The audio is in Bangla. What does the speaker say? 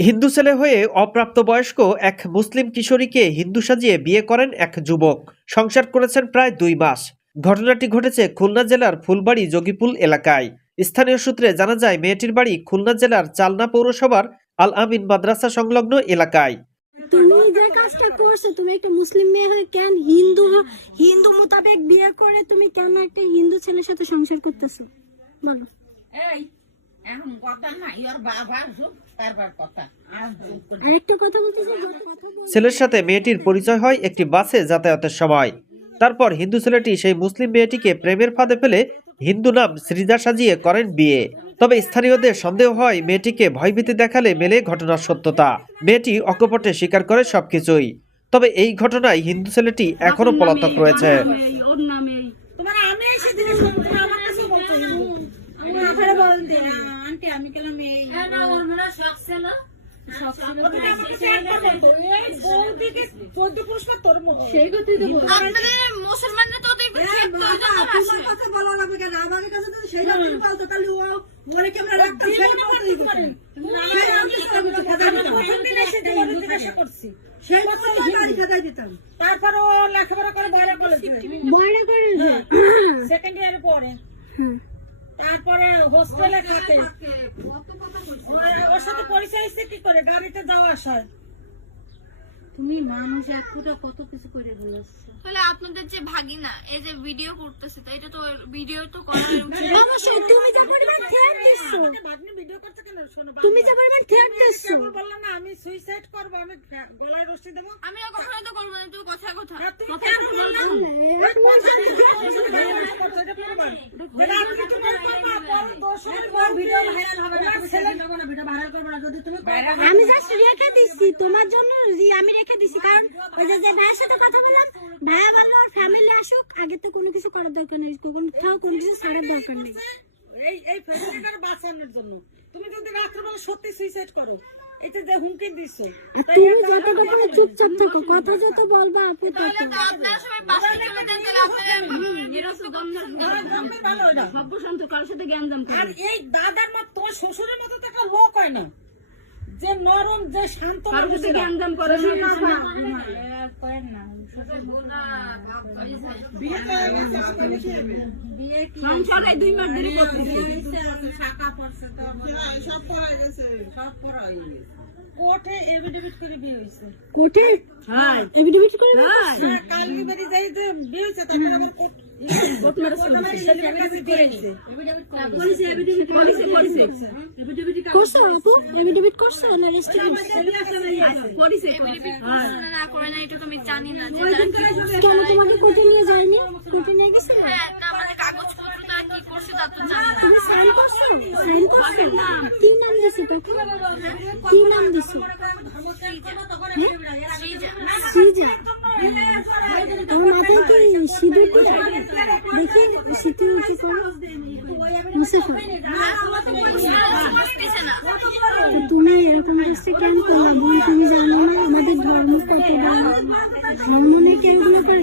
হিন্দু ছেলে হয়ে অপ্রাপ্তবয়স্ক এক মুসলিম কিশোরীকে হিন্দু সাজিয়ে বিয়ে করেন এক যুবক। সংসার করেছেন প্রায় দুই মাস। ঘটনাটি ঘটেছে খুলনা জেলার ফুলবাড়ি যোগীপুল এলাকায়। স্থানীয় সূত্রে জানা যায় মেয়েটির বাড়ি খুলনা জেলার চালনা পৌরসভার আল আমিন মাদ্রাসা সংলগ্ন এলাকায়। তুমি যে কাজটা করছ তুমি একটা মুসলিম মেয়ে হয়ে কেন হিন্দু হিন্দু মোতাবেক বিয়ে করে তুমি কেন একটা হিন্দু ছেলের সাথে সংসার করতেছো? বলো। এই ছেলের সাথে মেয়েটির পরিচয় হয় একটি বাসে যাতায়াতের সময়। তারপর হিন্দু ছেলেটি সেই মুসলিম মেয়েটিকে প্রেমের ফাঁদে ফেলে হিন্দু নাম সৃজা সাজিয়ে করেন বিয়ে। তবে স্থানীয়দের সন্দেহ হয় মেয়েটিকে ভয়ভীতি দেখালে মেলে ঘটনার সত্যতা। মেয়েটি অকপটে স্বীকার করে সবকিছুই। তবে এই ঘটনায় হিন্দু ছেলেটি এখনও পলাতক রয়েছে তোমার আমি এসে দিনে শুনতে আমার কাছে বলতে আমি আফারে বলেন দে আন্টি আমি কেন মেয়ে ওর মনে শখ ছিল আপনাদের মুসলমানরা তো ওদের খেতে আমার কথা বলা লাগবে কেন? আমার কাছে তো সেই রকম তাহলে ও মনে কেমন সেই দিতাম। বছর আমি খেদাই দিতাম। তারপর ও লেখাপড়া করে বাইরে কলেজে বয়রা করে সেকেন্ড ইয়ারে হুম। তারপরে হোস্টেলে থাকে সাথে পরিচয় হচ্ছে কি করে? গাড়িতে যাওয়া আসায় তুমি মানুষ এক ফোঁটা কত কিছু করে দিয়েছ তাহলে আপনাদের যে ভাগিনা এই যে ভিডিও করতেছে তো এটা তো ভিডিও তো করার উচিত। তুমি যা পরিমাণ থ্রেট দিচ্ছ। ভাগ্নি ভিডিও করতে কেন? শোনো তুমি যা পরিমাণ থ্রেট দিচ্ছ। কেবল বললাম না আমি সুইসাইড করব আমি গলায় রশি দেবো। আমি কখনো তো করব না তুমি কথা কথা। কেন বললা? ওই কথা বলছো, এটা প্রমাণ। যেটা আপনি তো বলতো না, পরে দোষ হবে, তোমার ছেলে- আমি জাস্ট রেখে দিচ্ছি তোমার জন্য আমি রেখে দিচ্ছি কারণ ওই যে যে ভাইয়ের সাথে কথা বললাম ভাইয়া বলল ওর ফ্যামিলি আসুক আগে তো কোনো কিছু করার দরকার নেই কোথাও কোনো কিছু ছাড়ার দরকার নেই। এই এই ফ্যামিলিটার বাঁচানোর জন্য। তুমি যদি রাত্রেবেলা সত্যি সুইসাইড করো এটা যে হুমকি দিচ্ছ তুমি যত কথা চুপচাপ থাকো কথা যত বলবা আপু তাহলে আপনারা সবাই পাশে চলে যান তাহলে আপনাদের বিরক্ত কম থাকবে ভালো না। সভ্যশান্ত কারোর সাথে জ্ঞান দাম আর এই দাদার মত তোমার শ্বশুরের মতো একটা লোক হয় না। যে নরম যে শান্ত। দাম করে বিয়ে হবে? সংসারে দুই মাস দেরি করতেছে। কোর্টে করে বিয়ে কোর্টে? এভিডেভিট করে কালকে যাই যে বিয়ে তারপর কোর্ট জানি না। কেন তোমাকে কোর্টে নিয়ে যায়নি? কোর্টে নিয়ে গেছিল হ্যাঁ তা আমাদের কাগজপত্র তারা কি করছে তা তো জানি না তুমি সাইন করছ সাইন করছ কি নাম দিছো? তোকে তুমি এরকম কাজটা কেন করলা তুমি জানো না আমাদের ধর্ম কত ধর্ম